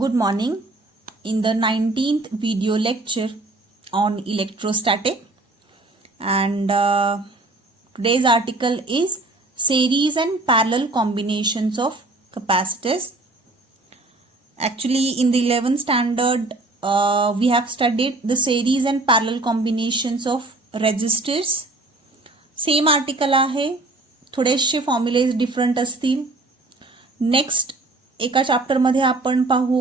Good morning. In the 19th video lecture on electrostatic, and today's article is series and parallel combinations of capacitors. Actually, in the 11th standard, we have studied the series and parallel combinations of resistors. Same article आहे, थोडेसे formulas different असतील. Next एका chapter मध्ये आपण पाहू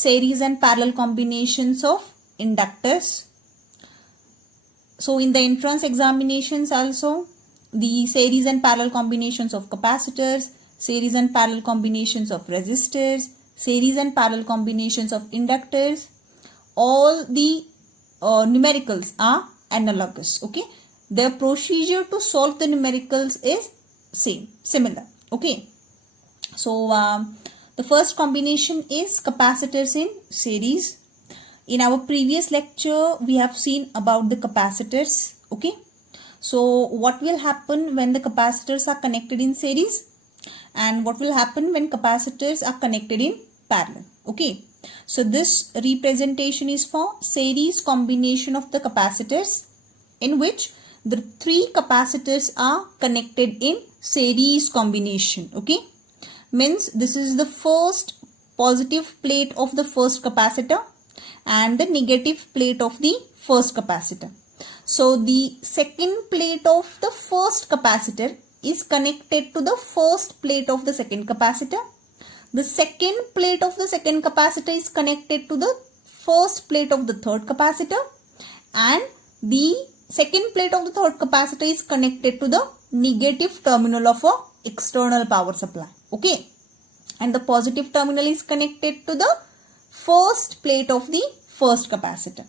series and parallel combinations of inductors. So in the entrance examinations also, the series and parallel combinations of capacitors, series and parallel combinations of resistors, series and parallel combinations of inductors, all the numericals are analogous. Okay, the procedure to solve the numericals is similar. Okay, so the first combination is capacitors in series. In our previous lecture, we have seen about the capacitors. Okay, so what will happen when the capacitors are connected in series, and what will happen when capacitors are connected in parallel. Okay, so this representation is for series combination of the capacitors, in which the three capacitors are connected in series combination. Okay, means this is the first positive plate of the first capacitor and the negative plate of the first capacitor. So the second plate of the first capacitor is connected to the first plate of the second capacitor. The second plate of the second capacitor is connected to the first plate of the third capacitor, and the second plate of the third capacitor is connected to the negative terminal of a external power supply. Okay, and the positive terminal is connected to the first plate of the first capacitor.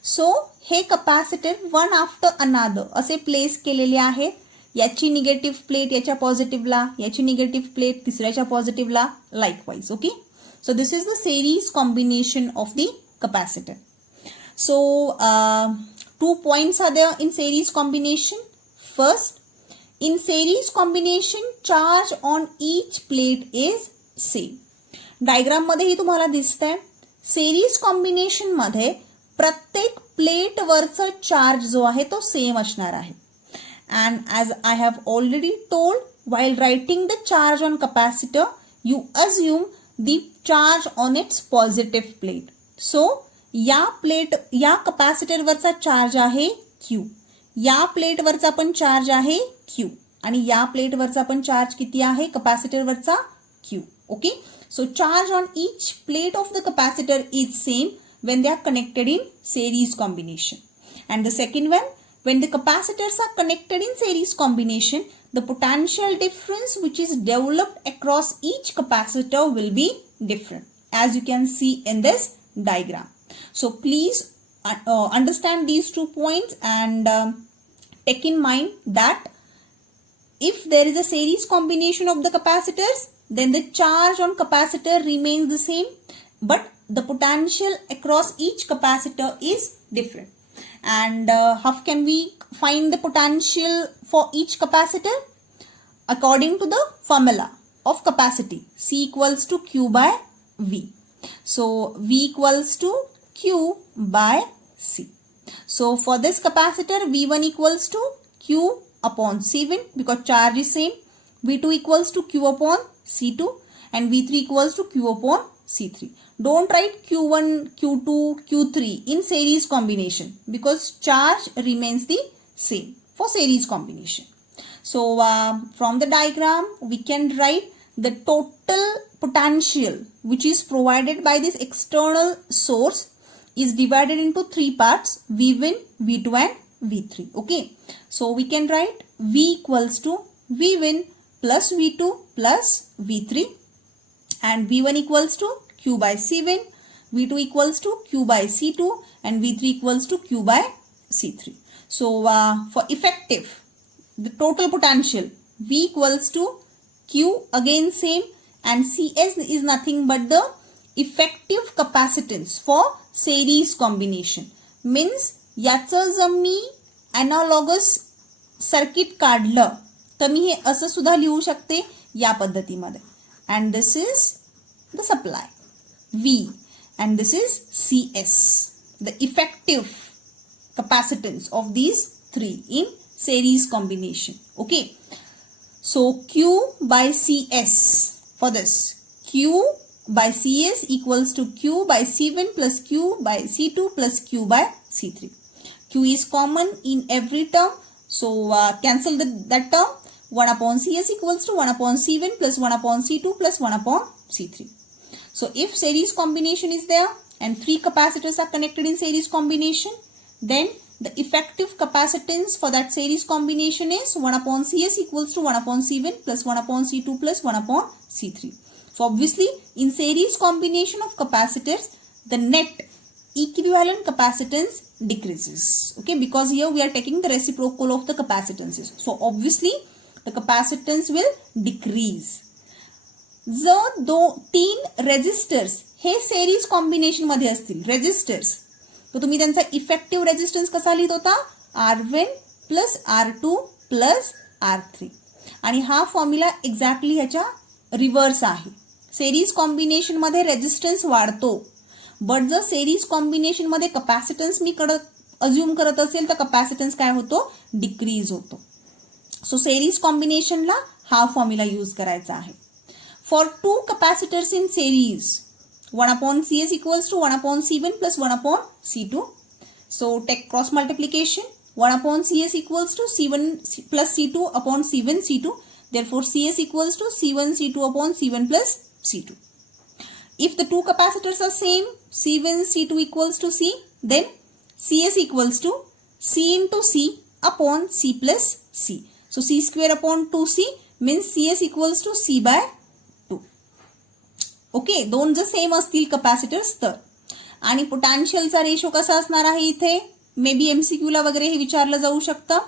So हे capacitor one after another असे place केलेले आहेत. याची negative plate याच्या पॉझिटिव्हला, याची negative plate तिसऱ्याच्या पॉझिटिव्हला, likewise. Okay, so this is the series combination of the capacitor. So 2 points are there in series combination. First, in series combination, charge on each plate is same. Diagram मध्ये ही तुम्हाला दिसतंय. Series combination मध्ये प्रत्येक plate वरचा charge जो आहे तो same असणार आहे. And as I have already told, while writing the charge on capacitor, you assume the charge on its positive plate. So या कपॅसिटर वरचा चार्ज आहे Q, या प्लेट वरचा पण चार्ज आहे Q, आणि या प्लेट वरचा पण चार्ज किती आहे कपॅसिटर वरचा Q. Okay, so charge on each plate of the capacitor is same when they are connected in series combination. And the second one, when the capacitors are connected in series combination, the potential difference which is developed across each capacitor will be different, as you can see in this diagram. So please understand these 2 points and take in mind that if there is a series combination of the capacitors, then the charge on capacitor remains the same, but the potential across each capacitor is different. And how can we find the potential for each capacitor? According to the formula of capacity, C equals to Q by V. So V equals to Q by C. So for this capacitor, V1 equals to Q upon C1 because charge is same. V2 equals to Q upon C2 and V3 equals to Q upon C3. Don't write Q1, Q2, Q3 in series combination because charge remains the same for series combination. So from the diagram we can write the total potential which is provided by this external source is divided into 3 parts: V1, V2 and V3. Okay, so we can write V equals to V1 plus V2 plus V3, and V1 equals to Q by C1, V2 equals to Q by C2, and V3 equals to Q by C3. So for effective, the total potential V equals to Q, again same, and CS is nothing but the effective capacitance for series combination. Means याचं जर मी analogous circuit काढलं तर मी हे असं सुद्धा लिहू शकते या पद्धतीमध्ये. And this is the supply. V, and this is CS, the effective capacitance of these three in series combination. Okay, so Q by CS for this, Q by CS equals to Q by C1 plus Q by C2 plus Q by C3. Q is common in every term, so cancel that term. 1 upon CS equals to 1 upon C1 plus 1 upon C2 plus 1 upon C3. So if series combination is there and three capacitors are connected in series combination, then the effective capacitance for that series combination is 1 upon CS equals to 1 upon C1 plus 1 upon C2 plus 1 upon C3. So obviously in series combination of capacitors, the net equivalent capacitance decreases. Okay, because here we are taking the reciprocal of the capacitances. So obviously the capacitance will decrease. जर 3 resistors हे series combination मध्ये असतील resistors, तर तुम्ही त्यांचा effective resistance कसा लिहित होता, R1 plus R2 plus R3, आणि हा फॉर्म्युला एक्झॅक्टली ह्याच्या रिव्हर्स आहे. सेरीज कॉम्बिनेशन मध्ये रेजिस्टन्स वाढतो, बट जर सेरीज कॉम्बिनेशन मध्ये कॅपॅसिटन्स मी अज्युम करत असेल तर कॅपॅसिटन्स काय होतो, डिक्रीज होतो. सो सेरीज कॉम्बिनेशनला हा फॉर्म्युला यूज करायचा आहे. For 2 capacitors in series, 1 upon CS equals to 1 upon C1 plus 1 upon C2. So take cross multiplication. 1 upon CS equals to C1 plus C2 upon C1 C2. Therefore CS equals to C1 C2 upon C1 plus C2. If the 2 capacitors are same, C1 C2 equals to C, then CS equals to C into C upon C plus C. So C square upon 2C means CS equals to C by 2. Okay, दोन जर same असतील capacitors तर. आणि पोटॅन्शियलचा ratio कसा असणार आहे इथे, may be MCQ ला वगैरे हे विचारलं जाऊ शकतं.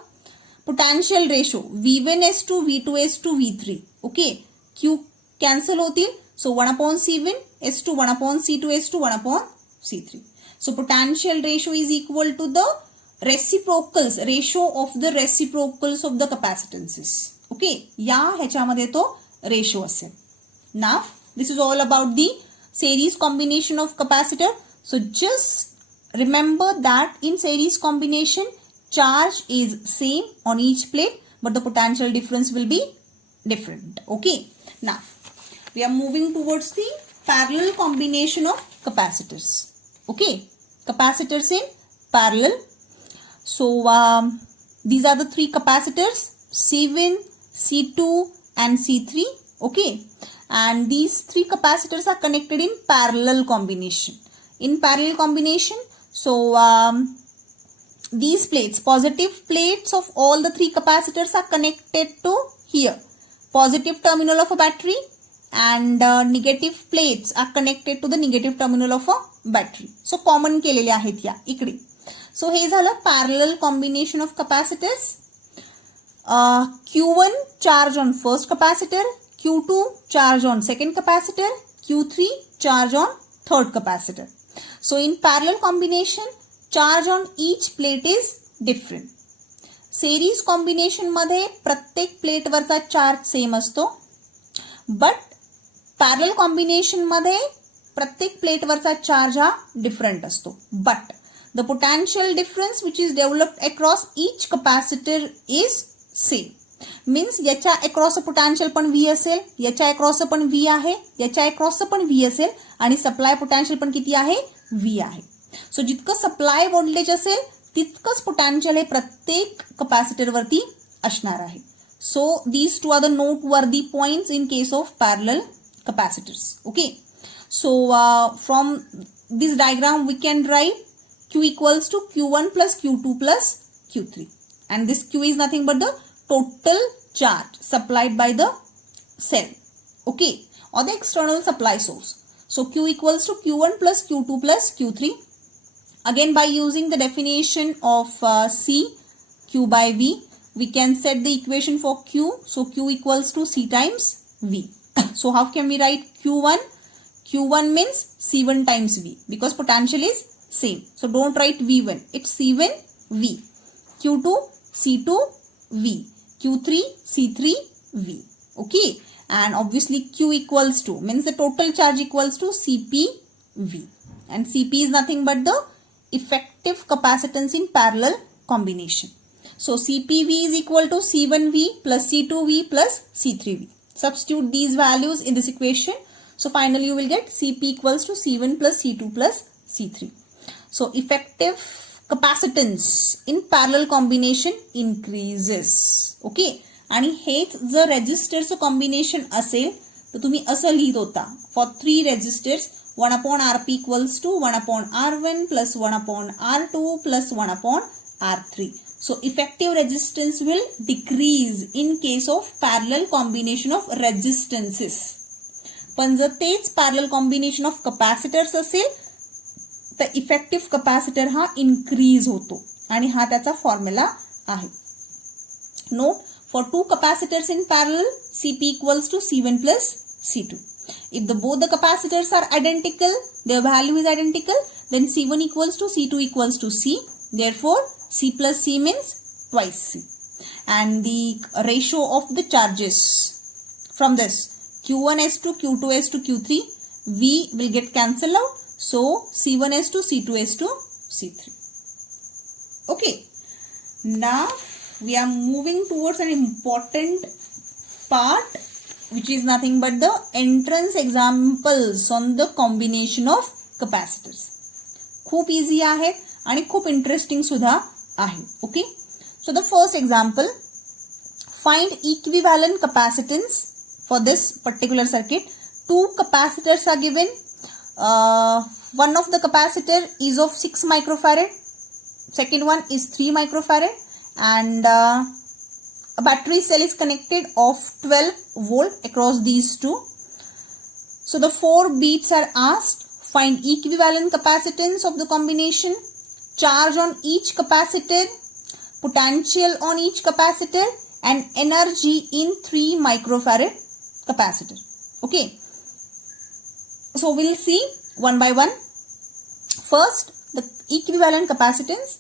Potential ratio V1S2 V2S2 V3. Okay, Q cancel होतील, सो 1 upon C1 S2 1 upon C2 S2 1 upon C3. So potential ratio is equal to the reciprocals, ratio of the reciprocals of the capacitances. Okay, या ह्याच्यामध्ये तो ratio असेल. Now this is all about the series combination of capacitor. So just remember that in series combination charge is same on each plate, but the potential difference will be different. Okay, now we are moving towards the parallel combination of capacitors. Okay, capacitors in parallel. So these are the 3 capacitors, C1, C2 and C3. Okay, and these 3 capacitors are connected in parallel combination. In parallel combination, so these plates, positive plates of all the 3 capacitors are connected to here, positive terminal of a battery, and negative plates are connected to the negative terminal of a battery. So common केलेले आहेत या इकडे. So हे झालं parallel combination of capacitors. Q1 charge on first capacitor, Q2 charge on second capacitor, Q3 charge on third capacitor. So in parallel combination, charge on each plate is different. Series combination मध्ये प्रत्येक plate वरचा charge same असतो, but parallel combination मध्ये प्रत्येक plate वरचा charge हा different असतो. But the potential difference which is developed across each capacitor is same. Means याच्या अक्रॉस पोटॅन्शियल पण V असेल, याच्या अक्रॉस पण V आहे, याच्या अक्रॉस पण V असेल, आणि सप्लाय पोटॅन्शियल पण किती आहे, V आहे. सो जितकं सप्लाय व्होल्टेज असेल तितकंच पोटॅन्शियल हे प्रत्येक कॅपॅसिटर वरती असणार आहे. So these 2 are the noteworthy points in case of parallel capacitors. Okay, so from this diagram we can write Q equals to Q1 plus Q2 plus Q3, and this Q is nothing but the total charge supplied by the cell, okay, or the external supply source. So Q equals to Q1 plus Q2 plus Q3. Again, by using the definition of C, Q by V, we can set the equation for Q. So Q equals to C times V. So how can we write Q1? Q1 means C1 times V because potential is same. So don't write V1. It's C1 V. Q2 C2 V. Q3 C3 V. Okay. And obviously Q equals to means the total charge equals to CP V. And Cp is nothing but the effective capacitance in parallel combination. So CPV is equal to C1V plus C2V plus C3V. Substitute these values in this equation. So finally you will get Cp equals to C1 plus C2 plus C3. So effective capacitance in parallel combination increases. Okay. आणि हेच जर रेजिस्टरचं combination असेल तर तुम्ही असं लिहित होता for 3 resistors 1/Rp equals to 1/R1 plus 1/R2 plus 1/R3. So effective resistance will decrease in case of parallel combination of resistances. पण जर तेच parallel combination of capacitors असेल तर effective capacitor हा increase होतो आणि हा त्याचा फॉर्म्युला आहे. Note, for 2 capacitors in parallel, Cp equals to C1 plus C2. If both the capacitors are identical, their value is identical, then C1 equals to C2 equals to C. Therefore, C plus C means twice C. And the ratio of the charges from this Q1s to Q2s to Q3, V will get cancelled out. So, C1s to C2s to C3. Okay. Now, we are moving towards an important part which is nothing but the entrance examples on the combination of capacitors. खूप easy आहे आणि खूप interesting सुद्धा आहे. Okay. So the first example, find equivalent capacitance for this particular circuit. 2 capacitors are given. One of the capacitor is of 6 microfarad. Second one is 3 microfarad. And a battery cell is connected of 12 volt across these two. So the 4 beats are asked. Find equivalent capacitance of the combination, charge on each capacitor, potential on each capacitor, and energy in 3 microfarad capacitor. Okay. So we'll see one by one. First, the equivalent capacitance.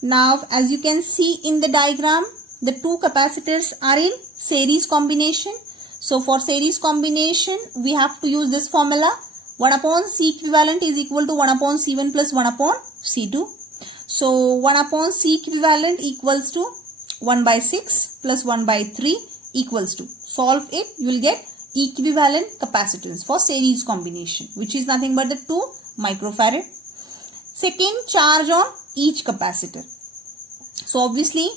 Now, as you can see in the diagram, the 2 capacitors are in series combination. So, for series combination, we have to use this formula. 1/C equivalent is equal to 1/C1 plus 1/C2. So, 1/C equivalent equals to 1/6 plus 1/3 equals to. Solve it, you will get equivalent capacitance for series combination, which is nothing but the 2 microfarad. Second, charge on each capacitor. So obviously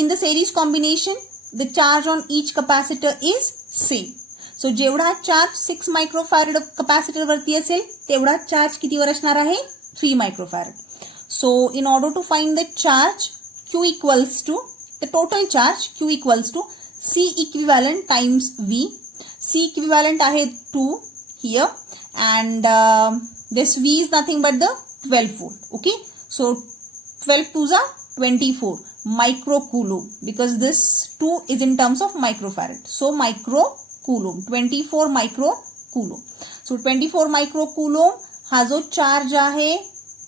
in the series combination the charge on each capacitor is same. So जेवढा charge 6 microfarad capacitor वरती असेल तेवढा charge कितीवर असणार आहे 3 microfarad. So in order to find the charge, Q equals to the total charge, Q equals to C equivalent times V. C equivalent आहे 2 here and this V is nothing but the 12 volt. Okay. So 12 2s are 24 microcoulomb because this 2 is in terms of microfarad. So microcoulomb, 24 microcoulomb. So 24 microcoulomb हा जो charge आहे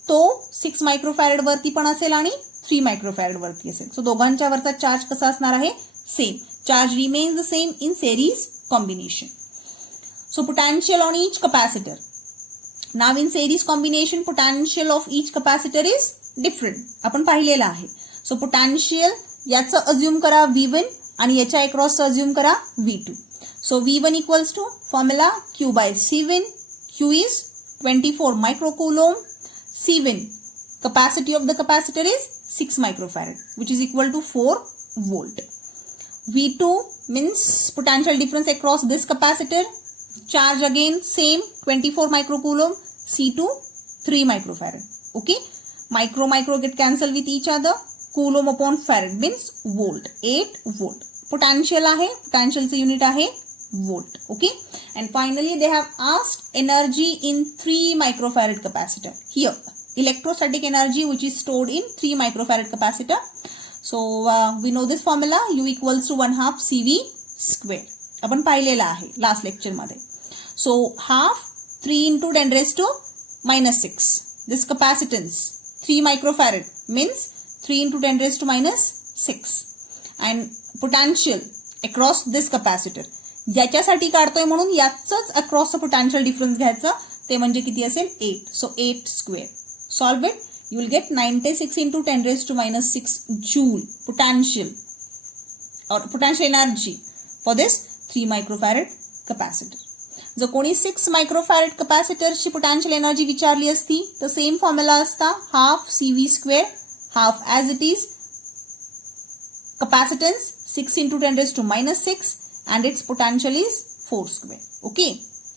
तो 6 microfarad वरती पण असेल आणि 3 microfarad वरती असेल. सो दोघांच्या वरचा चार्ज कसा असणार आहे same. Charge remains the same in series combination. So potential on each capacitor. Now in series combination potential of each capacitor is different. आपण पाहिलेला आहे. So potential याचा assume करा V1 आणि याच्या across assume करा V2. So V1 equals to formula Q by C1. Q is 24 microcoulomb. C1 capacity of the capacitor is 6 microfarad which is equal to 4 volt. V2 means potential difference across this capacitor. Charge again same 24 microcoulomb. C2 3 microfarad. Okay. Micro get cancelled with each other. Coulomb upon farad means volt. 8 volt. Potential आहे. Potential चे unit आहे volt. Okay. And finally they have asked energy in 3 microfarad capacitor. Here electrostatic energy which is stored in 3 microfarad capacitor. So we know this formula U equals to 1/2 CV square. आपण पाहिलेला आहे last lecture मध्ये. So half 3 into 10 raised to minus 6. This capacitance 3 microfarad means 3 into 10 raised to minus 6. And potential across this capacitor. याच्यासाठी काढतोय म्हणून याचंच across the potential difference घ्यायचं. ते म्हणजे किती असेल 8. सो 8 square. Solve it. You will get 96 into 10 raised to minus 6 joule potential or potential energy for this 3 microfarad capacitor. जर कोणी 6 microfarad कपॅसिटरची पोटेन्शियल एनर्जी विचारली असती तर सेम फॉर्म्युला असता half CV square half as it is capacitance 6 into 10 raised to minus 6 and its potential is 4 square. Okay,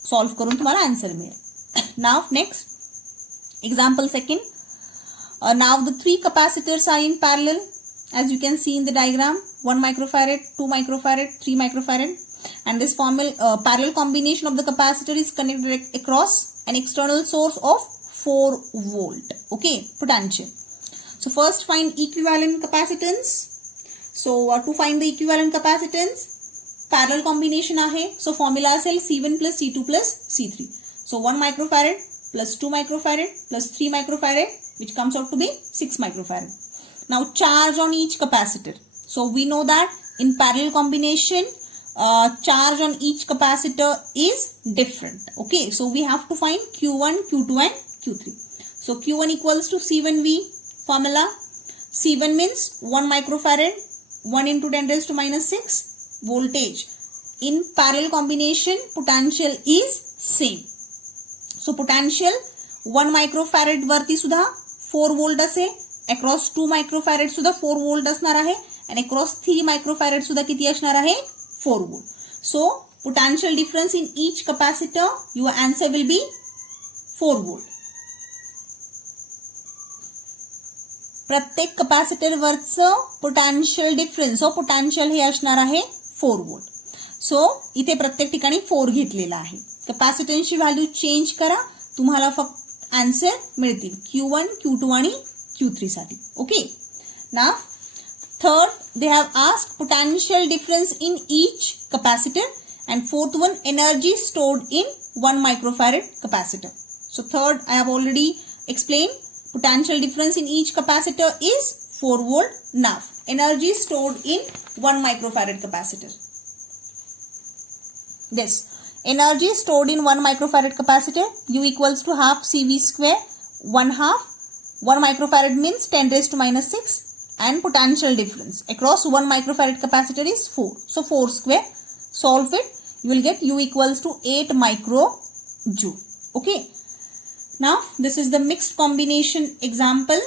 solve करून तुम्हाला answer मिळेल. Now next example second. Now the 3 capacitors are in parallel as you can see in the diagram. 1 microfarad, 2 microfarad, 3 microfarad, and this parallel combination of the capacitor is connected across an external source of 4 volt. Okay, potential. So first find equivalent capacitance. So to find the equivalent capacitance, parallel combination आहे. So formula असेल C1 plus C2 plus C3. So 1 microfarad plus 2 microfarad plus 3 microfarad, which comes out to be 6 microfarad. Now charge on each capacitor. So we know that in parallel combination, charge on each capacitor is different. Okay, so we have to find Q1, Q2 and Q3. So Q1 equals to C1V formula. C1 means 1 microfarad, 1 into 10 raised to minus 6 voltage. In parallel combination, potential is same. So potential 1 microfarad वरती सुद्धा 4 volt असे, across 2 microfarad सुद्धा 4 volt असणार आहे आणि across 3 microfarad सुद्धा किती असणार आहे 4 volt. So potential difference in each capacitor, your answer will be 4 volt. प्रत्येक कपॅसिटर वरचं पोटेन्शियल डिफरन्स पोटेन्शियल हे असणार आहे 4 वोल्ट. सो इथे प्रत्येक ठिकाणी 4 घेतलेला आहे. कपॅसिटन्सची व्हॅल्यू चेंज करा, तुम्हाला फक्त आन्सर मिळतील Q1, Q2 आणि Q3 साठी. Okay, now third they have asked potential difference in each capacitor and fourth one energy stored in 1 microfarad capacitor. So third I have already explain potential difference in each capacitor is 4 volt. Now energy stored in 1 microfarad capacitor. This energy stored in 1 microfarad capacitor, U equals to half CV square. 1 half 1 microfarad means 10 raised to minus 6 and potential difference across 1 microfarad capacitor is 4. So 4 square. Solve it. You will get U equals to 8 microjoule. Okay. Now this is the mixed combination example.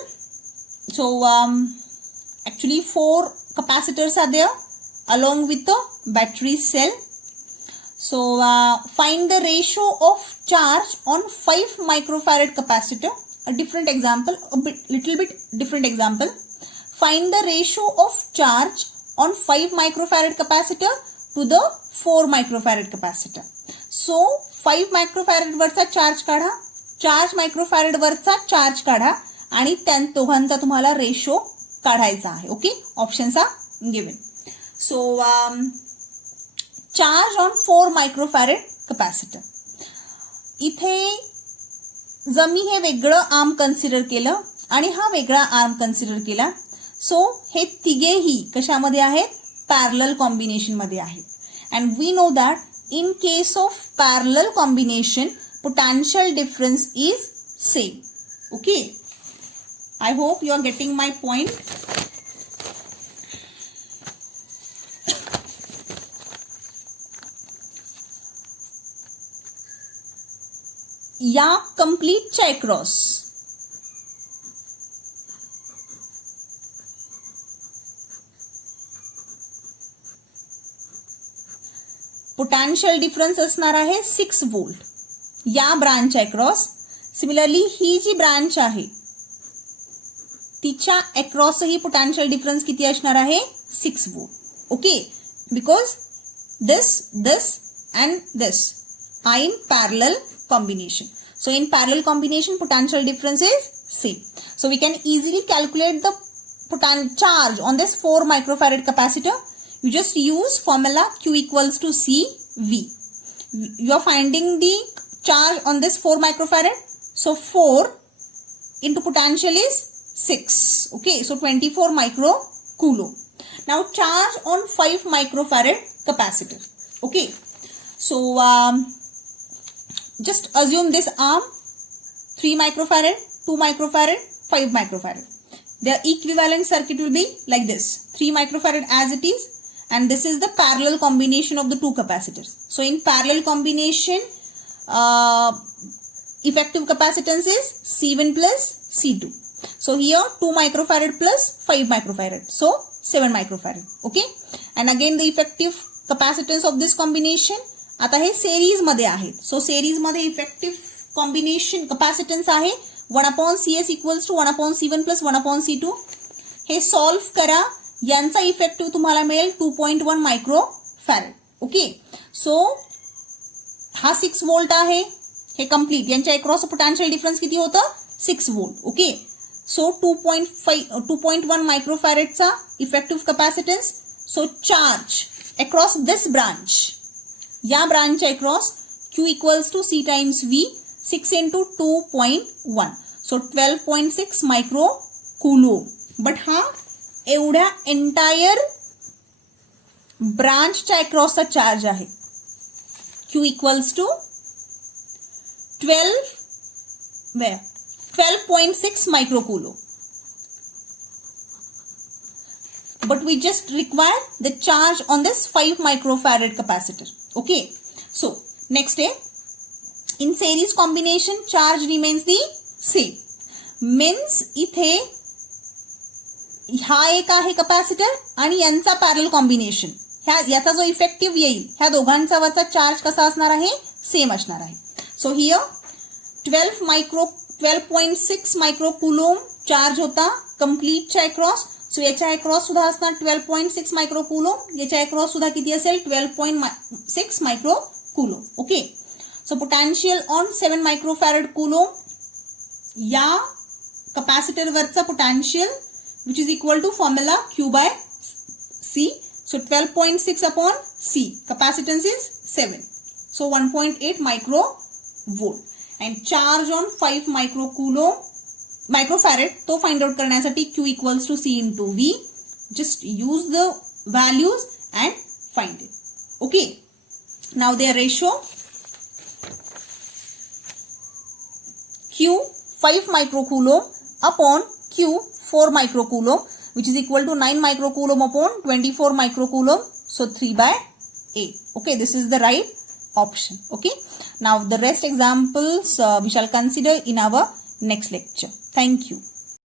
So actually 4 capacitors are there along with the battery cell. So find the ratio of charge on 5 microfarad capacitor. A different example, little bit different example. Find the ratio of charge on 5 microfarad capacitor to the 4 microfarad capacitor. So 5 microfarad वरचा charge काढा, 4 microfarad वरचा charge काढा आणि त्या दोघांचा तुम्हाला ratio काढायचा आहे. Okay, options are given. So charge on 4 microfarad capacitor. इथे जर मी हे वेगळं आर्म कन्सिडर केलं आणि हा वेगळा आर्म कन्सिडर केला, सो हे तिघेही कशामध्ये आहेत, पॅरलल कॉम्बिनेशन मध्ये आहेत. And we know that in case of parallel combination potential difference is same. Okay, I hope you are getting my point. या कंप्लीटच्या अक्रॉस पोटेन्शियल डिफरन्स असणार आहे 6 वोल्ट या ब्रांच अक्रॉस. सिमिलरली ही जी ब्रांच आहे तिच्या अक्रॉसही पोटेन्शियल डिफरन्स किती असणार आहे 6 volt. Okay, because this and this are in parallel combination. So in parallel combination potential difference is same. So we can easily calculate the charge on this 4 microfarad capacitor. You just use formula Q equals to CV. You are finding the charge on this 4 microfarad. So 4 into potential is 6. Okay, so 24 microcoulomb. Now charge on 5 microfarad capacitor. Okay, so just assume this arm 3 microfarad, 2 microfarad, 5 microfarad. The equivalent circuit will be like this, 3 microfarad as it is, and this is the parallel combination of the two capacitors. So in parallel combination, effective capacitance is C1 plus C2. So here 2 microfarad plus 5 microfarad. So 7 microfarad. Okay. And again the effective capacitance of this combination. आता हे series मध्ये आहेत. So series मध्ये effective combination capacitance आहे 1/CS equals to 1/C1 plus 1/C2. Hey solve करा. यांचा effective तुम्हाला मिळेल 2.1 microfarad. Okay. So हा 6 volt आहे. हे कंप्लीट यांच्या अक्रॉस पोटेन्शियल डिफरन्स किती होतं 6 वोल्ट. ओके. सो 2.1 मायक्रोफॅरेडचा effective capacitance. So charge across this branch, या ब्रांचच्या across Q equals to C times V, 6 into 2.1. So 12.6 microcoulomb. But हा एवढ्या एंटायर ब्रांचच्या अक्रॉसचा चार्ज आहे. Q equals to 12.6 microcoulomb. But we just require the charge on this 5 microfarad capacitor. Okay. So next day, in series combination, charge remains the same. Means इथे हा एक आहे capacitor आणि यांचा पॅरल कॉम्बिनेशन. याचा जो इफेक्टिव्ह येईल ह्या दोघांचा वरचा चार्ज कसा असणार आहे, सेम असणार आहे. So here 12.6 microcoulomb चार्ज होता कंप्लीट च्या अक्रॉस. सो याच्या अक्रॉस सुद्धा असणार 12.6 microcoulomb. याच्या अक्रॉस सुद्धा किती असेल 12.6 microcoulomb. Okay. So potential on 7 microfarad coulomb, या कॅपॅसिटर वरचा potential which is equal to formula Q by C. सो 12.6 upon C, capacitance is 7. So 1.8 microvolt. And charge on 5 microfarad तो find out करण्यासाठी Q equals to C into V. Just use the values and find it. Okay. Now their ratio Q 5 microcoulomb upon Q 4 microcoulomb, which is equal to 9 microcoulomb upon 24 microcoulomb. So 3/8. Okay. This is the right option. Okay. Now the rest examples we shall consider in our next lecture. Thank you.